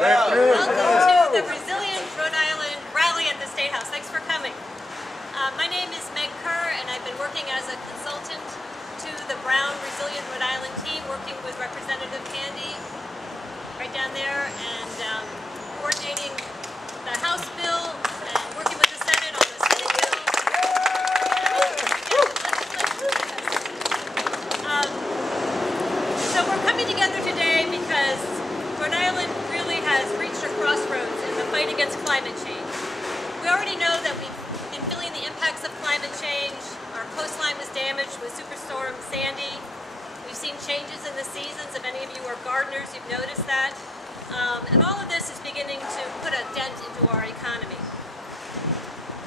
Welcome to the Resilient Rhode Island rally at the State House. Thanks for coming. My name is Meg Kerr, and I've been working as a consultant to the Brown Resilient Rhode Island team, working with Representative Candy right down there, and coordinating the House bill and working with the Senate on the Senate bill. So we're coming together today because Rhode Island really has reached a crossroads in the fight against climate change. We already know that we've been feeling the impacts of climate change. Our coastline was damaged with Superstorm Sandy. We've seen changes in the seasons. If any of you are gardeners, you've noticed that. And all of this is beginning to put a dent into our economy.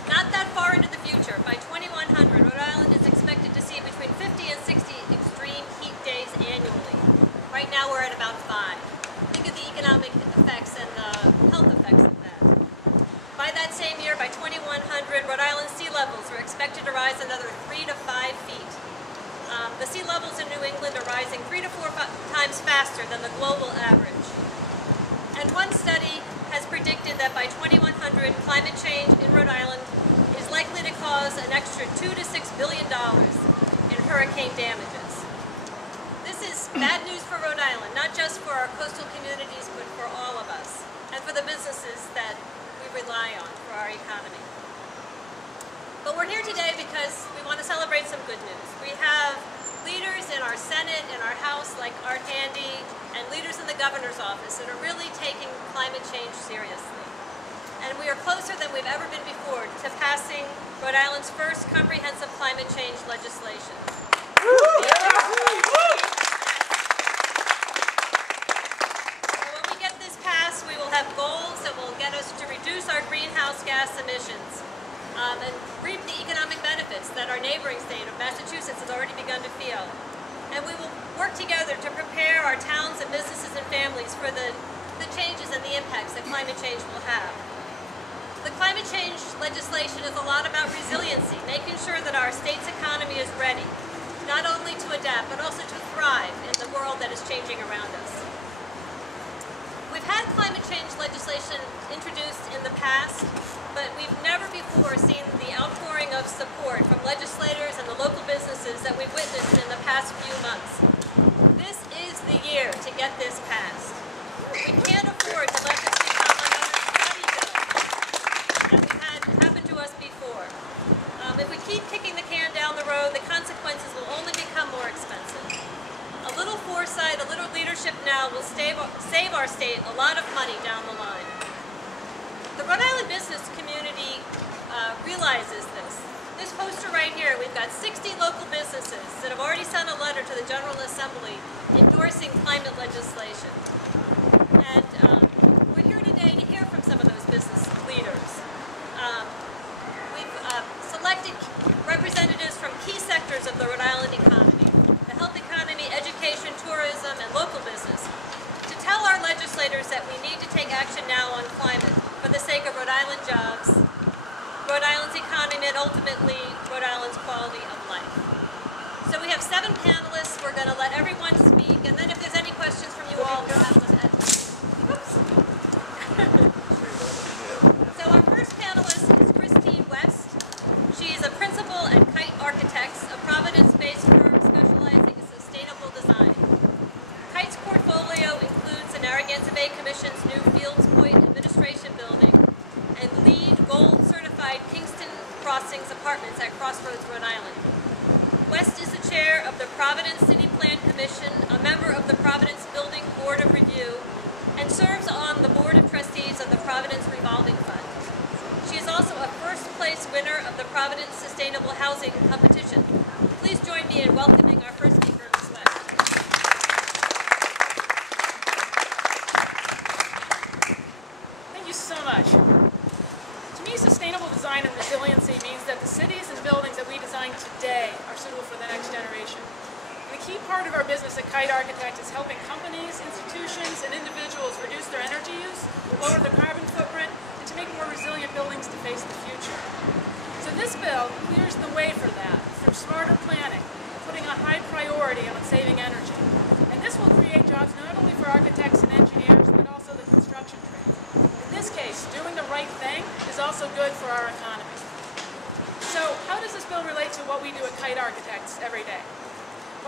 Not that far into the future, by 2100, Rhode Island is expected to see between 50 and 60 extreme heat days annually. Right now we're at about 5. Think of the economic effects and the health effects of that. By that same year, by 2100, Rhode Island sea levels are expected to rise another 3 to 5 feet. The sea levels in New England are rising 3 to 4 times faster than the global average. And one study has predicted that by 2100, climate change in Rhode Island is likely to cause an extra $2 to $6 billion in hurricane damages. This is bad news for Rhode Island, not just for our coastal communities, but for all of us, and for the businesses that we rely on for our economy. But we're here today because we want to celebrate some good news. We have leaders in our Senate, in our House, like Art Handy, and leaders in the governor's office that are really taking climate change seriously. And we are closer than we've ever been before to passing Rhode Island's first comprehensive climate change legislation. We will have goals that will get us to reduce our greenhouse gas emissions and reap the economic benefits that our neighboring state of Massachusetts has already begun to feel. And we will work together to prepare our towns and businesses and families for the changes and the impacts that climate change will have. The climate change legislation is a lot about resiliency, making sure that our state's economy is ready, not only to adapt, but also to thrive in the world that is changing around us. We've had climate change legislation introduced in the past, but we've never before seen the outpouring of support from legislators and the local businesses that we've witnessed in the past few months. This is the year to get this passed. We can't afford to let this become another study bill that we've had happen to us before. If we keep kicking the can down the road, the consequences will only become more expensive. A little foresight, a little leadership now will save our state a lot of money down the line. The Rhode Island business community realizes this. This poster right here, we've got 60 local businesses that have already sent a letter to the General Assembly endorsing climate legislation. And we're here today to hear from some of those business leaders. We've selected representatives from key sectors of the Rhode Island economy. Health economy, education, tourism, and local business, to tell our legislators that we need to take action now on climate for the sake of Rhode Island jobs, Rhode Island's economy, and ultimately Rhode Island's quality of life. So we have 7 panelists. We're going to let everyone speak, and then if there's any questions from you all, we'll have them. So our first panelist is Christine West. She is a principal at Kite Architects, a Providence-based firm specializing in sustainable design. Kite's portfolio includes the Narragansett Bay Commission's new Fields Point Administration Building and LEED Gold certified Kingston Crossings Apartments at Crossroads, Rhode Island. West is the chair of the Providence City Plan Commission, a member of the Providence Building Board of Review, and serves on the Board of Trustees of the Providence Revolving Fund. She is also a first-place winner of the Providence Sustainable Housing Competition. Please join me in welcoming our first speaker, Ms. West. Thank you so much. To me, sustainable design and resiliency means that the cities and buildings that we design today are suitable for the next generation. And a key part of our business at Kite Architect is helping companies, institutions, and individuals reduce their energy use, lower their carbon footprint, and to make more resilient buildings to face the future. So this bill clears the way for that through smarter planning, putting a high priority on saving energy. And this will create jobs not only for architects and engineers, but also the construction do at Kite Architects every day?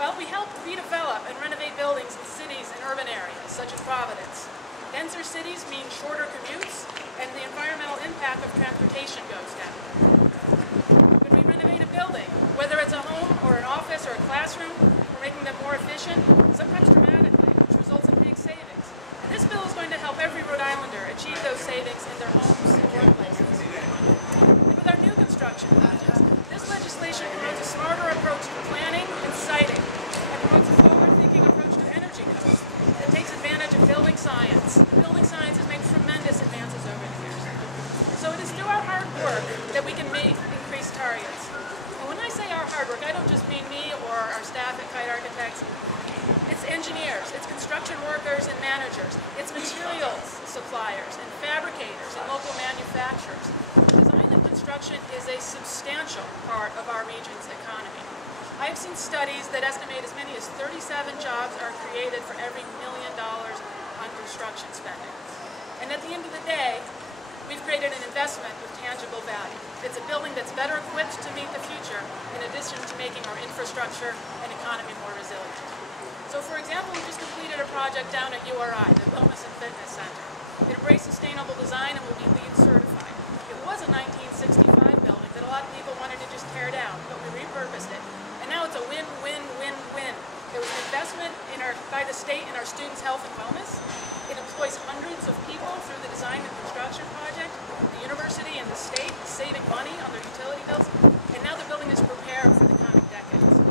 Well, we help redevelop and renovate buildings in cities and urban areas, such as Providence. Denser cities mean shorter commutes, and the environmental impact of transportation goes down. When we renovate a building, whether it's a home or an office or a classroom, we're making them more efficient, sometimes dramatically, which results in big savings. And this bill is going to help every Rhode Islander achieve those savings in their homes and workplaces. And with our new construction projects, this legislation promotes a smarter approach to planning and siting, and promotes a forward-thinking approach to energy codes that takes advantage of building science. Building science has made tremendous advances over the years. So it is through our hard work that we can make increased targets. And when I say our hard work, I don't just mean me or our staff at Kite Architects. It's engineers, it's construction workers and managers, it's materials suppliers and fabricators and local manufacturers. Design and construction is a substantial part of our region's economy. I have seen studies that estimate as many as 37 jobs are created for every $1 million on construction spending. And at the end of the day, we've created an investment with tangible value. It's a building that's better equipped to meet the future, in addition to making our infrastructure and economy more resilient. So for example, we just completed a project down at URI, the Wellness and Fitness Center. It embraced sustainable design and will be LEED certified. It was a 1965 building that a lot of people wanted to just tear down, but we repurposed it. And now it's a win-win-win-win. It was an investment by the state in our students' health and wellness. It employs hundreds of people through the design and construction project. The university and the state is saving money on their utility bills, and now the building is prepared for the coming decades.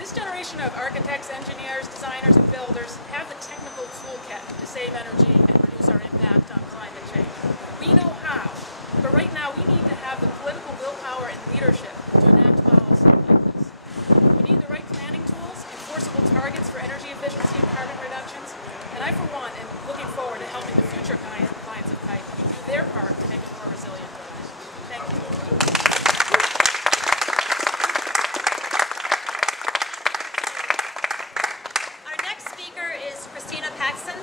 This generation of architects, engineers, designers, and builders have the technical toolkit to save energy and reduce our impact on climate change. We know how, but right now we need to have the political willpower and leadership to enact policy like this. We need the right planning tools, enforceable targets for energy efficiency and carbon reductions, and I, for one, am looking forward to helping the future clients of Kite do their part to make a more resilient building. Thank you. Our next speaker is Christina Paxson.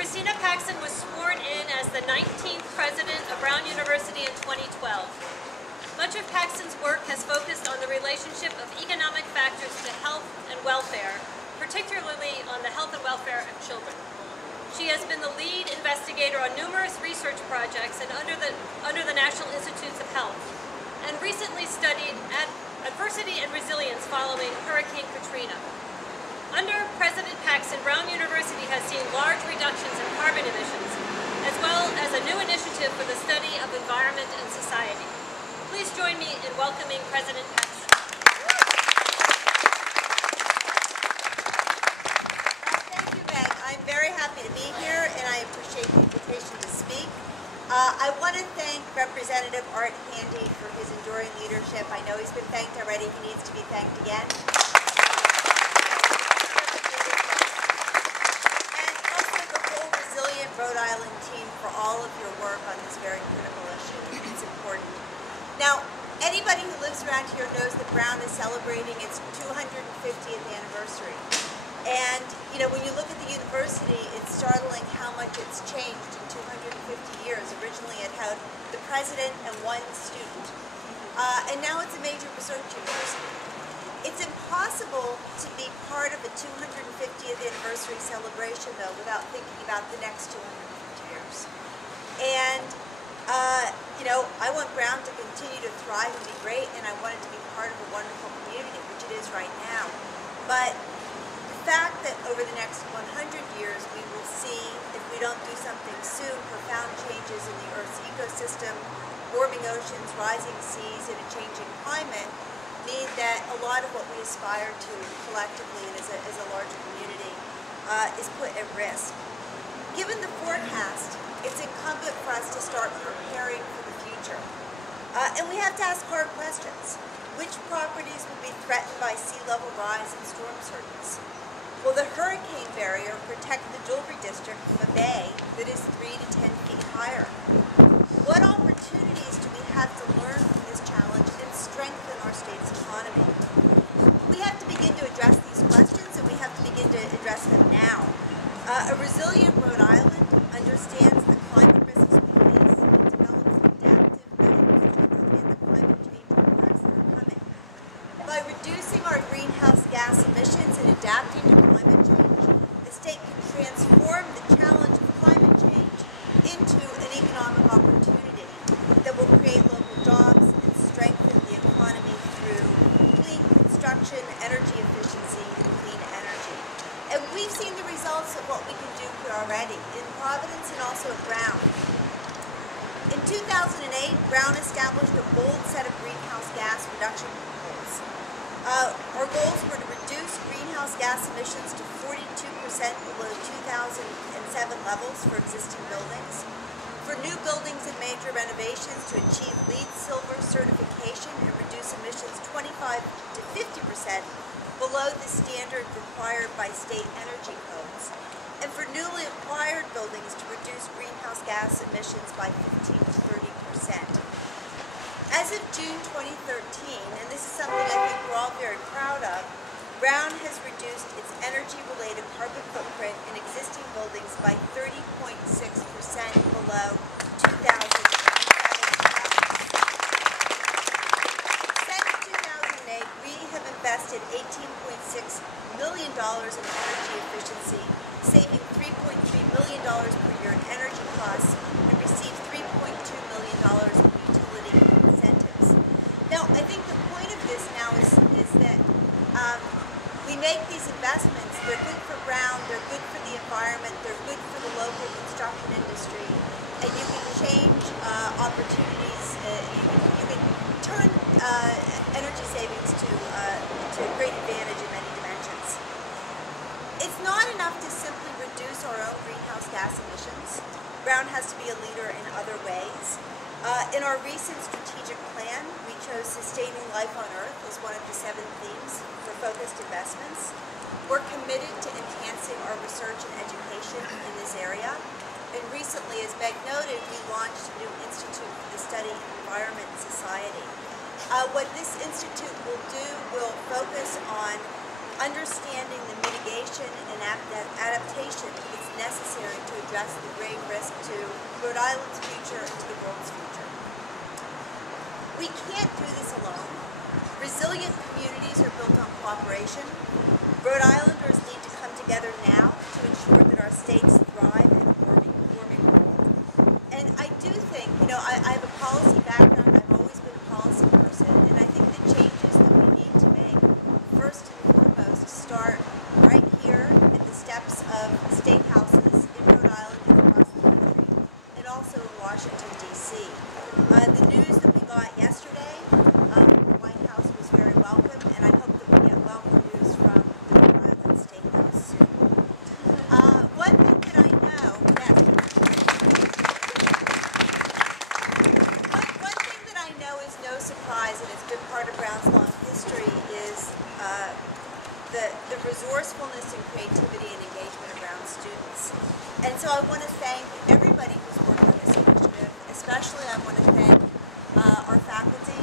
Christina Paxson was sworn in as the 19th president of Brown University in 2012. Much of Paxson's work has focused on the relationship of economic factors to health and welfare, particularly on the health and welfare of children. She has been the lead investigator on numerous research projects and under the National Institutes of Health, and recently studied adversity and resilience following Hurricane Katrina. Under President Paxson, Brown University has seen large reductions in carbon emissions, as well as a new initiative for the study of environment and society. Please join me in welcoming President Paxson. Thank you, Meg. I'm very happy to be here, and I appreciate the invitation to speak. I want to thank Representative Art Handy for his enduring leadership. I know he's been thanked already. He needs to be thanked again. And also the whole Resilient Rhode Island team for all of your work on this very critical issue. It's important. Now, anybody who lives around here knows that Brown is celebrating its 250th anniversary. And, you know, when you look at the university, it's startling how much it's changed in 250 years. Originally it had the president and one student. And now it's a major research university. It's impossible to be part of a 250th anniversary celebration, though, without thinking about the next 250 years. And, you know, I want Brown to continue to thrive and be great, and I want it to be part of a wonderful community, which it is right now. But the fact that over the next 100 years we will see, if we don't do something soon, profound changes in the Earth's ecosystem, warming oceans, rising seas, and a changing climate, mean that a lot of what we aspire to collectively and as a larger community is put at risk. Given the forecast, it's incumbent for us to start preparing for the future. And we have to ask hard questions. Which properties will be threatened by sea level rise and storm surges? Will the hurricane barrier protect the jewelry district from a bay that is 3 to 10 feet higher? What opportunities do we have to learn from this challenge and strengthen our state's economy? We have to begin to address these questions, and we have to begin to address them now. A resilient Rhode Island understands the climate risks we face and develops adaptive measures to withstand the climate change impacts that are coming. transform the challenge of climate change into an economic opportunity that will create local jobs and strengthen the economy through clean construction, energy efficiency, and clean energy. And we've seen the results of what we can do here already in Providence and also at Brown. In 2008, Brown established a bold set of greenhouse gas reduction goals. Our goals were to reduce greenhouse gas emissions to 42% below 2007 levels for existing buildings, for new buildings and major renovations to achieve LEED Silver certification and reduce emissions 25 to 50% below the standard required by state energy codes, and for newly acquired buildings to reduce greenhouse gas emissions by 15 to 30%. As of June 2013, and this is something I think we're all very proud of, Brown has reduced its energy-related carbon footprint in existing buildings by 30.6% below 2007 levels. Since 2008, we have invested $18.6 million in energy efficiency, saving $3.3 million per year in energy costs, and received $3.2 million in utility incentives. Now, I think the point of this now is that we make these investments. They're good for Brown, they're good for the environment, they're good for the local construction industry, and you can change opportunities, you can turn energy savings to great advantage in many dimensions. It's not enough to simply reduce our own greenhouse gas emissions. Brown has to be a leader in other ways. In our recent strategic plan, we chose sustaining life on Earth as one of the 7 themes for focused investments. We're committed to enhancing our research and education in this area. And recently, as Meg noted, we launched a new institute for the study of environment and society. What this institute will do will focus on understanding the mitigation and adaptation that's necessary to address the grave risk to Rhode Island's future and to the world's future. We can't do this alone. Resilient communities are built on cooperation. Rhode Islanders need to come together now to ensure that our states thrive in a warming world. And I do think, I have a policy background. I've always been a policy person, and I think the changes that we need to make, first and foremost, start right here at the steps of state houses in Rhode Island and across the country, and also in Washington, D.C. The news that we got yesterday from the White House was very welcome, and I hope that we get welcome news from the Rhode Island State House soon. One thing that I know, yes. One thing that I know is no surprise, and it's been part of Brown's long history, is the resourcefulness and creativity and engagement of Brown students. And so I want to thank everybody who's worked on this initiative. Especially I want to thank our faculty,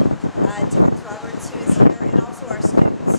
Timmons Roberts, who is here, and also our students.